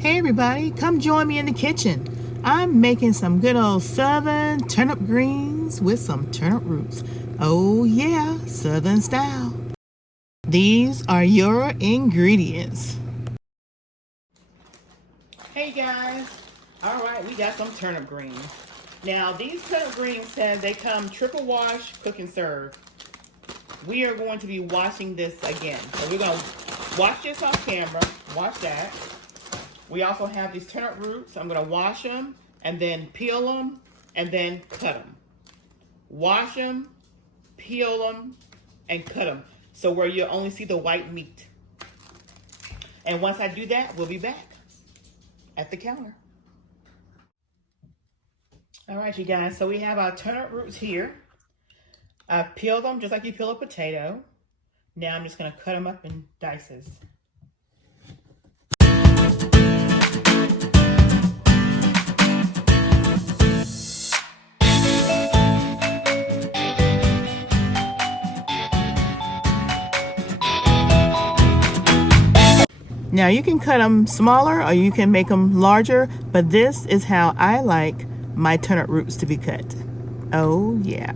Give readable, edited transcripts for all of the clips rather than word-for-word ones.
Hey everybody, come join me in the kitchen. I'm making some good old southern turnip greens with some turnip roots. Oh yeah, southern style. These are your ingredients. Hey guys, all right, we got some turnip greens. Now these turnip greens says they come triple wash, cook and serve. We are going to be washing this again. So we're going to wash this off camera, wash that. We also have these turnip roots. I'm going to wash them and then peel them and then cut them. Wash them, peel them, and cut them. So where you only see the white meat. And once I do that, we'll be back at the counter. All right, you guys. So we have our turnip roots here. I peeled them just like you peel a potato. Now I'm just going to cut them up in dices. Now you can cut them smaller or you can make them larger, but this is how I like my turnip roots to be cut. Oh yeah.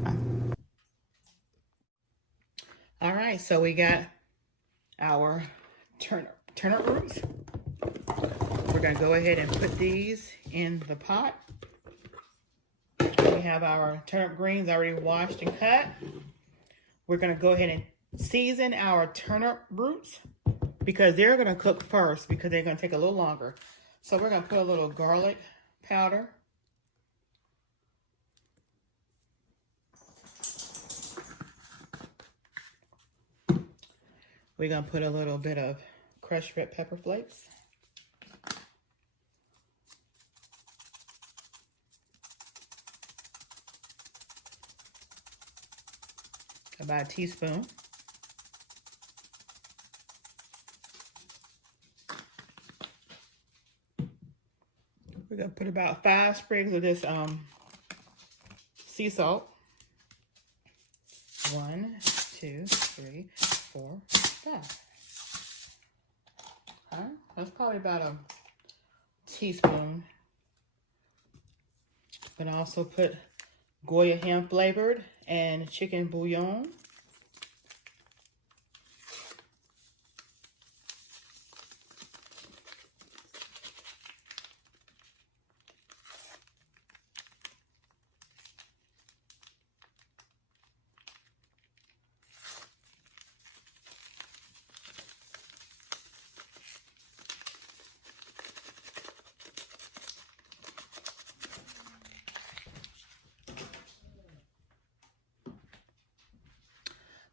All right, so we got our turnip roots. We're gonna go ahead and put these in the pot. We have our turnip greens already washed and cut. We're gonna go ahead and season our turnip roots, because they're going to cook first because they're going to take a little longer. So we're going to put a little garlic powder. We're going to put a little bit of crushed red pepper flakes. About a teaspoon. We're going to put about 5 sprigs of this sea salt. 1, 2, 3, 4, 5. Okay. That's probably about a teaspoon. I'm going to also put Goya ham flavored and chicken bouillon.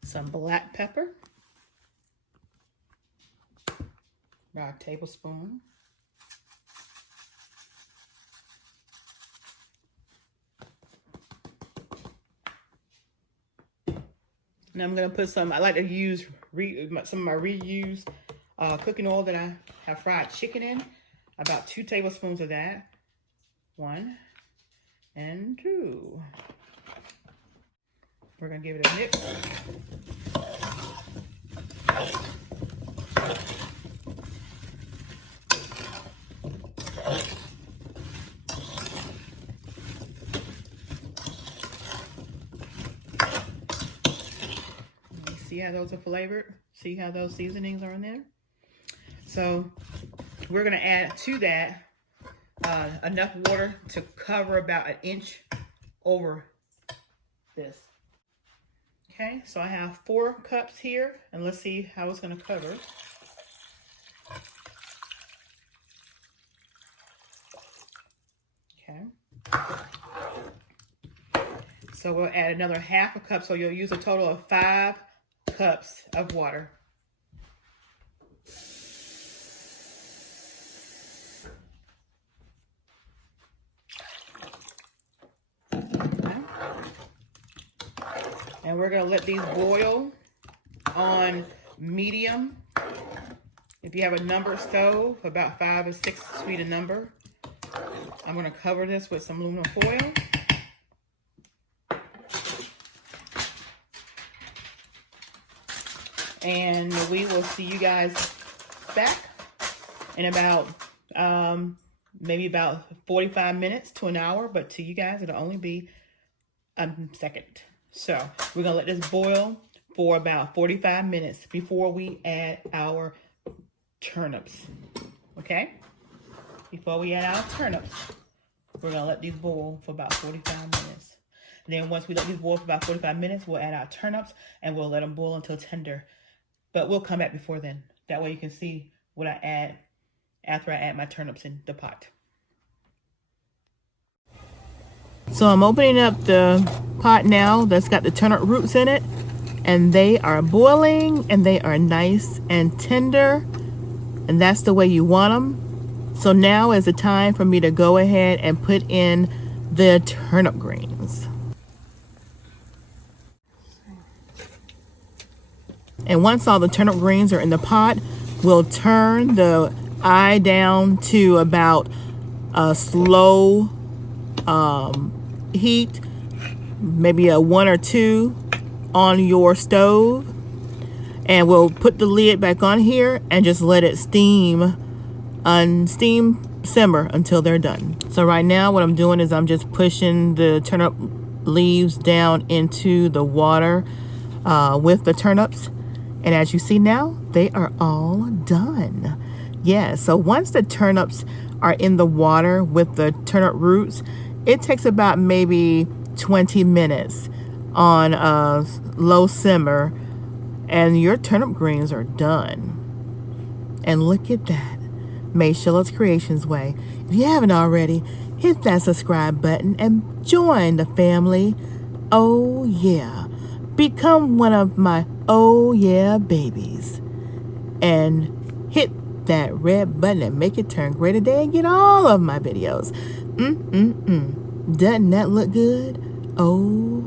Some black pepper, about a tablespoon. And I'm going to put some, I like to use some of my reused cooking oil that I have fried chicken in. About 2 tablespoons of that. 1 and 2. We're going to give it a mix. See how those are flavored? See how those seasonings are in there? So we're going to add to that enough water to cover about 1 inch over this. Okay, so I have 4 cups here, and let's see how it's going to cover. Okay. So we'll add another 1/2 cup, so you'll use a total of 5 cups of water. And we're going to let these boil on medium. If you have a numbered stove, about 5 or 6 feet a number. I'm going to cover this with some aluminum foil. And we will see you guys back in about maybe about 45 minutes to an hour, but to you guys, it'll only be a second. So we're gonna let this boil for about 45 minutes before we add our turnips. Okay? Before we add our turnips, we're gonna let these boil for about 45 minutes. And then once we let these boil for about 45 minutes, we'll add our turnips and we'll let them boil until tender. But we'll come back before then. That way you can see what I add after I add my turnips in the pot. So I'm opening up the pot now that's got the turnip roots in it, and they are boiling and they are nice and tender, and that's the way you want them. So now is the time for me to go ahead and put in the turnip greens. And once all the turnip greens are in the pot, we'll turn the eye down to about a slow heat, maybe a 1 or 2 on your stove, and we'll put the lid back on here and just let it simmer until they're done. So right now what I'm doing is I'm just pushing the turnip leaves down into the water with the turnips, and as you see now, they are all done. Yeah, so once the turnips are in the water with the turnip roots, it takes about maybe 20 minutes on a low simmer, and your turnip greens are done. And look at that, made Sheila's Creations way. If you haven't already, hit that subscribe button and join the family. Oh yeah, become one of my oh yeah babies, and hit that red button and make it turn gray today and get all of my videos. Doesn't that look good? Oh